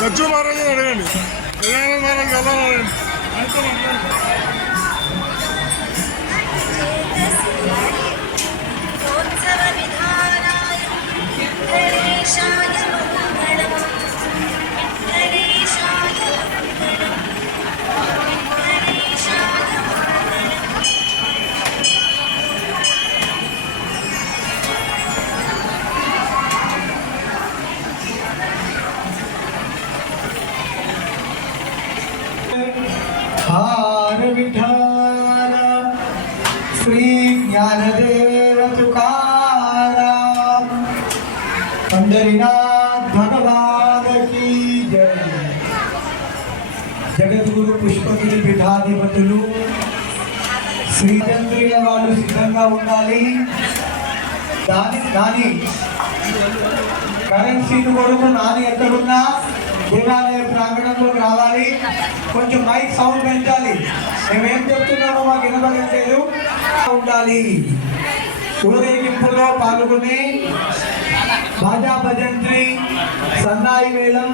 గజ్జు మహారాజు అడగండి, గజానన మహారాజు వెళ్ళాలని श्री ज्ञानदेव तुकाराम पंढरीनाथ भगवान की जय। जगद्गुरु पुष्पगिरी पीठाधिपతులు శ్రీచంద్రియ వాళ్ళు సిద్ధంగా ఉండాలి। దాని కరెన్సీ కొరకు నాని ఎక్కడున్నా దేవాలయ ప్రాంగణంలోకి రావాలి। కొంచెం మైక్ సౌండ్ పెంచాలి, మేమేం చెప్తున్నామో మాకు వినపడట్లేదు ఉండాలి। ఊరేగింపులో పాల్గొని బాజా భజంత్రి సన్నాయి వేళం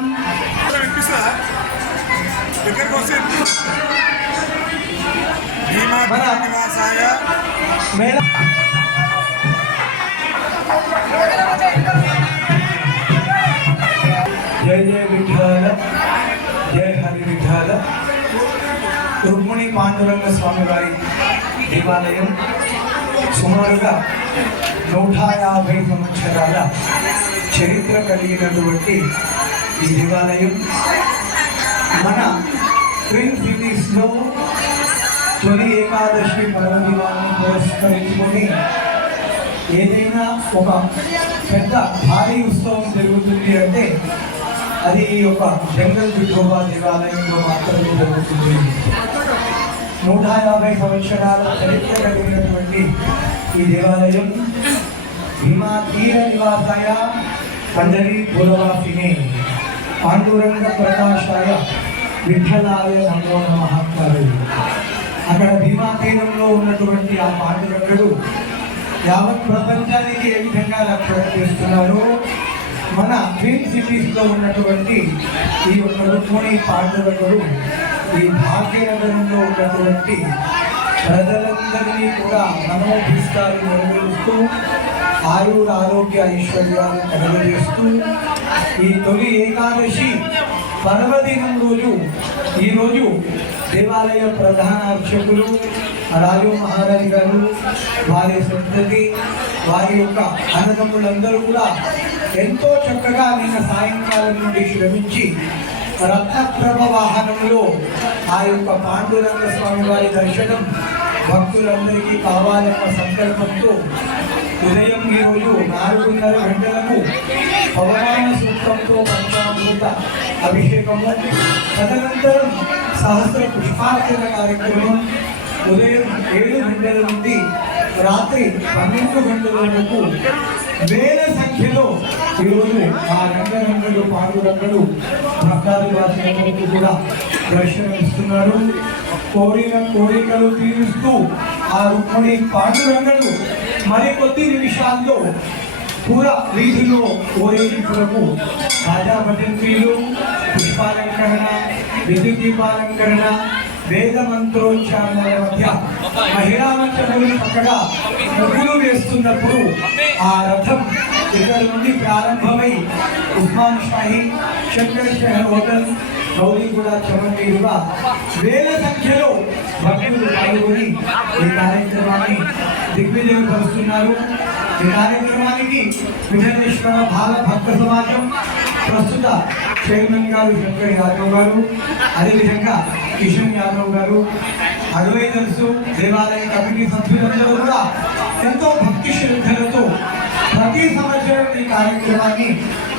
మేళం जय जय विठ्ठल जय हरि विठ्ठल। రుక్మిణి పాండురంగ స్వామి వారి దేవాలయం సుమారుగా 150 సంవత్సరాల చరిత్ర కలిగినటువంటి ఈ దేవాలయం మన ట్విన్ సిటీస్లో తొలి ఏకాదశి పర్వదినాన్ని పురస్కరించుకొని ఏదైనా ఒక పెద్ద భారీ ఉత్సవం జరుగుతుంది అంటే అది ఒక జంగల్ విఠోబా దేవాలయంలో మాత్రమే జరుగుతుంది। 150 సంవత్సరాల చరిత్ర కలిగినటువంటి ఈ దేవాలయం భీమా తీర నివాసాయ పండరీ పురవాసినే పాండురంగ ప్రకాశాయ విఠలాయ నమో నమః అంటారు। అక్కడ భీమా తీరంలో ఉన్నటువంటి ఆ పాండురంగుడు యావత్ ప్రపంచానికి ఏ విధంగా రక్షణ చేస్తున్నారు, మన ట్విన్ సిటీస్లో ఉన్నటువంటి ఈ యొక్క రుక్మిణి పాండురంగుడు ఈ భాగ్యనగరంలో ఉన్నటువంటి ప్రజలందరినీ కూడా మనోభిష్టాలు నెరవేరుస్తూ ఆయుర ఆరోగ్య ఐశ్వర్యాలు కలుగజేస్తూ ఈ తొలి ఏకాదశి పర్వదినం రోజు ఈరోజు దేవాలయ ప్రధాన అర్చకులు రాజు మహారాజు గారు వారి సంతతి వారి యొక్క అన్నదమ్ములందరూ కూడా ఎంతో చక్కగా నిన్న సాయంకాలం నుండి శ్రమించి రత్నప్రభ వాహనంలో ఆ యొక్క పాండురంగ స్వామి వారి దర్శనం భక్తులందరికీ కావాలన్న సంకల్పంతో ఉదయం ఈరోజు 4:30 గంటలకు పవమాన సూత్రంతో పంచామృత అభిషేకము, తదనంతరం సహస్ర పుష్పార్చన కార్యక్రమం ఉదయం 7 గంటల నుండి రాత్రి 12 గంటల వరకు వేల సంఖ్యలో ఈరోజు ఆ రంగరంగులు పాండురంగులు భక్తాదివాసులందరికీ కూడా దర్శనమిస్తున్నారు। కోరిన కోరికలు తీరుస్తూ ఆ రుక్మిణి పాండురంగులు మరికొద్ది నిమిషాల్లో పూర వీధిలో ఊరేగింపులకు బాజా భజంత్రీలు, పుష్పాలంకరణ, విద్యుత్ దీపాలంకరణ, వేద మంత్రోచ్చారణల మధ్య మహిళా మంత్రులు చక్కగా ముగ్గులు వేస్తున్నప్పుడు ఆ రథం ఇక్కడ నుండి ప్రారంభమై ఉస్మాన్ షాహీ, శంకర్ షహర్ హోటల్, గౌరీగూడ చమన్వీరుగా వేల సంఖ్యలో భక్తులు పాల్గొని ఈ కార్యక్రమాన్ని దిగ్విజయం పరుస్తున్నారు। ఈ కార్యక్రమానికి విజయేశ్వర బాల భక్త సమాజం ప్రస్తుత చైర్మన్ గారు శంకర్ యాదవ్ గారు, అదేవిధంగా కిషన్ యాదవ్ గారు, అడ్వైజర్స్, దేవాలయ కమిటీ సభ్యులందరూ కూడా ఎంతో భక్తి శ్రద్ధలతో ప్రతి సంవత్సరం ఈ కార్యక్రమాన్ని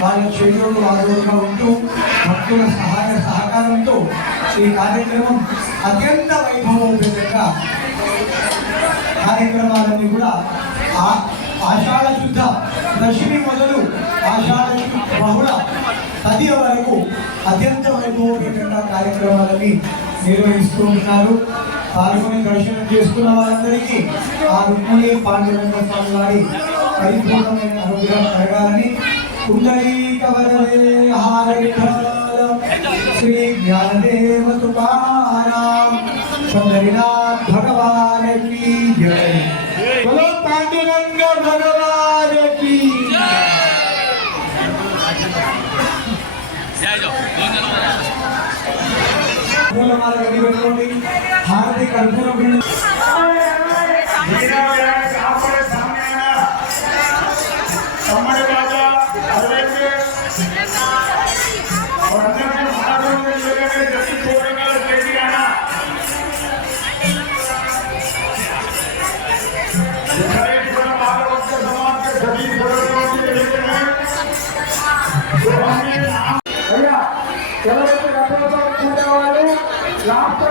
వాళ్ళ చేతులు ఆదోడుగా ఉంటూ భక్తుల సహాయ సహకారంతో ఈ కార్యక్రమం అత్యంత వైభవోపేతంగా కార్యక్రమాలన్నీ కూడా ఆషాఢ శుద్ధ దశమి మొదలు ఆషాఢ బహుళ తదియ వరకు అత్యంత వైభవోపేతంగా కార్యక్రమాలని నిర్వహిస్తూ ఉన్నారు। పాల్గొని దర్శనం చేసుకున్న వారందరికీ ఆ రుక్మిణి పాండురంగ స్వామి వారి పరిపూర్ణమైన అనుగ్రహం కలగాలని పుండరీక వరదే హార విఠల పూలమాల గడి పెట్టుకోండి హారతి కర్పూరం బిళ్ళ ఎవరైతే రథోత్సవం పూజ వాళ్ళు లాస్ట్